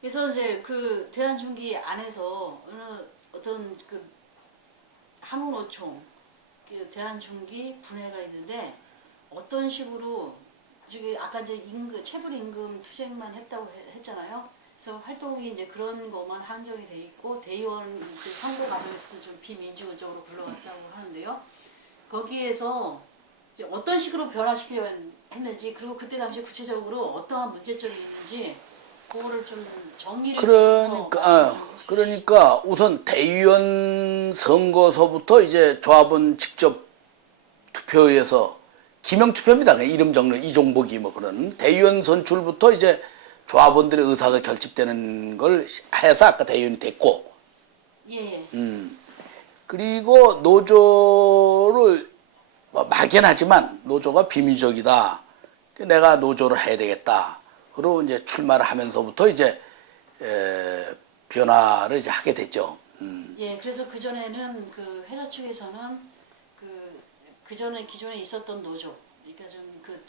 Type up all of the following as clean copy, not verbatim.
그래서 이제 그 대한중기 안에서 어느 어떤 그 한국노총, 그 대한중기 분회가 있는데 어떤 식으로 저기 아까 이제 체불 임금 투쟁만 했다고 했잖아요. 그래서 활동이 이제 그런 것만 한정이 돼 있고 대의원 그 선거 과정에서도 좀 비민주적으로 굴러갔다고 하는데요. 거기에서 이제 어떤 식으로 변화시키려 했는지 그리고 그때 당시 구체적으로 어떠한 문제점이 있는지 그거를 좀 정리를 그러니까 우선 대의원 선거서부터 이제 조합원 직접 투표에서 기명투표입니다. 그냥 이름 적는 이종복이 뭐 그런 대의원 선출부터 이제 조합원들의 의사가 결집되는 걸 해서 아까 대의원이 됐고, 예. 그리고 노조를 뭐 막연하지만 노조가 비밀적이다. 내가 노조를 해야 되겠다. 그리고 이제 출마를 하면서부터 이제 변화를 이제 하게 됐죠. 예, 그래서 그 전에는 그 회사 측에서는 그 전에 기존에 있었던 노조, 그러니까 좀 그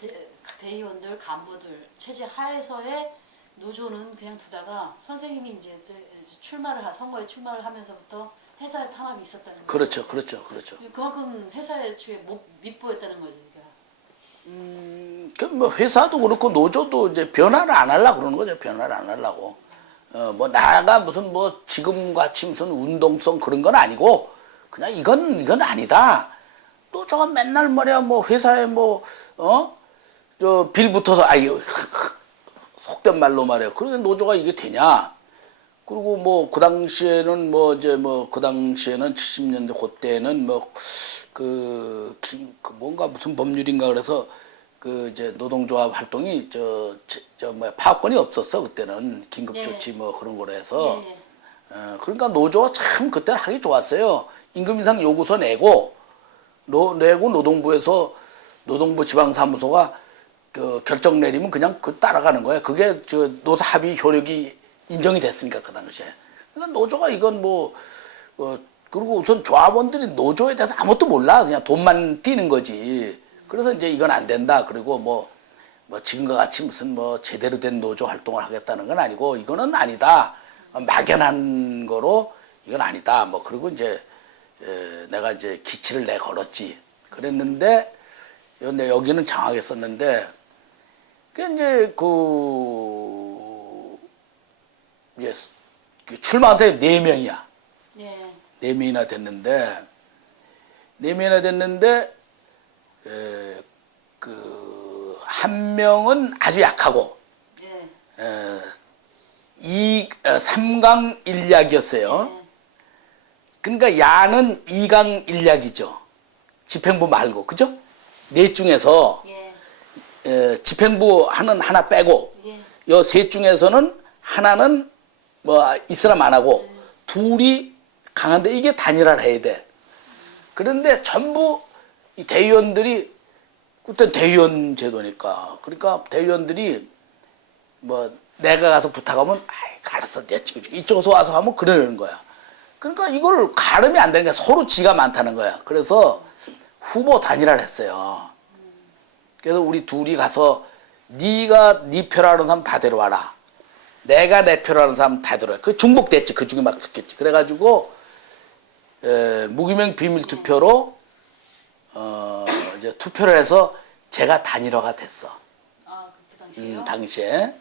대의원들 간부들 체제 하에서의 노조는 그냥 두다가 선생님이 이제 선거에 출마를 하면서부터 회사에 탄압이 있었다는 거죠. 그렇죠, 그렇죠, 그렇죠. 그만큼 회사의 측에 밉보였다는 거죠. 그 뭐 회사도 그렇고 노조도 이제 변화를 안 하려고 그러는 거죠. 변화를 안 하려고. 뭐 나가 무슨 뭐 지금 같이 무슨 운동성 그런 건 아니고 그냥 이건 아니다. 노조가 맨날 말이야 뭐 회사에 저 빌 붙어서 속된 말로 말해요. 그러게 노조가 이게 되냐? 그리고 뭐 그 당시에는 그 당시에는 70년대 그때는 뭔가 무슨 법률인가 그래서 그 이제 노동조합 활동이 파업권이 없었어. 그때는 긴급조치 뭐 그런 거로 해서. 그러니까 노조가 참 그때는 하기 좋았어요. 임금 인상 요구서 내고 노동부에서 노동부 지방사무소가 그 결정 내리면 그냥 그 따라가는 거예요. 그게 저 노사 합의 효력이 인정이 됐으니까 그 당시에. 그러니까 노조가 이건 그리고 우선 조합원들이 노조에 대해서 아무것도 몰라. 그냥 돈만 뛰는 거지. 그래서 이제 이건 안 된다. 그리고 뭐 지금과 같이 무슨 제대로 된 노조 활동을 하겠다는 건 아니고 이거는 아니다. 막연한 거로 이건 아니다. 그리고 이제 내가 이제 기치를 걸었지. 그랬는데 여기는 장하게 썼는데 이제 출마한 사람이 4명이야. 예. 4명이나 됐는데 한 명은 아주 약하고 예. 3강 일약이었어요. 예. 그러니까 야는 2강 일약이죠. 집행부 말고, 그죠? 넷 중에서 집행부 하나 빼고 요 셋 중에서는 하나는 이슬람 안 하고 둘이 강한데 이게 단일화를 해야 돼. 그런데 전부 이 대의원들이 그때 대의원 제도니까 그러니까 대의원들이 내가 가서 부탁하면 알았어 이쪽에서 와서 하면 그러는 거야. 그러니까 이걸 가름이 안 되는 거야. 서로 지가 많다는 거야. 그래서 후보 단일화를 했어요. 그래서 우리 둘이 가서 네가 네 표라는 사람 다 데려와라. 내가 내 표라는 사람 다 데려와. 그 중복됐지. 그 중에 막 섞였지. 그래가지고 무기명 비밀 투표로 이제 투표를 해서 제가 단일화가 됐어. 아, 그때 당시에요? 당시에.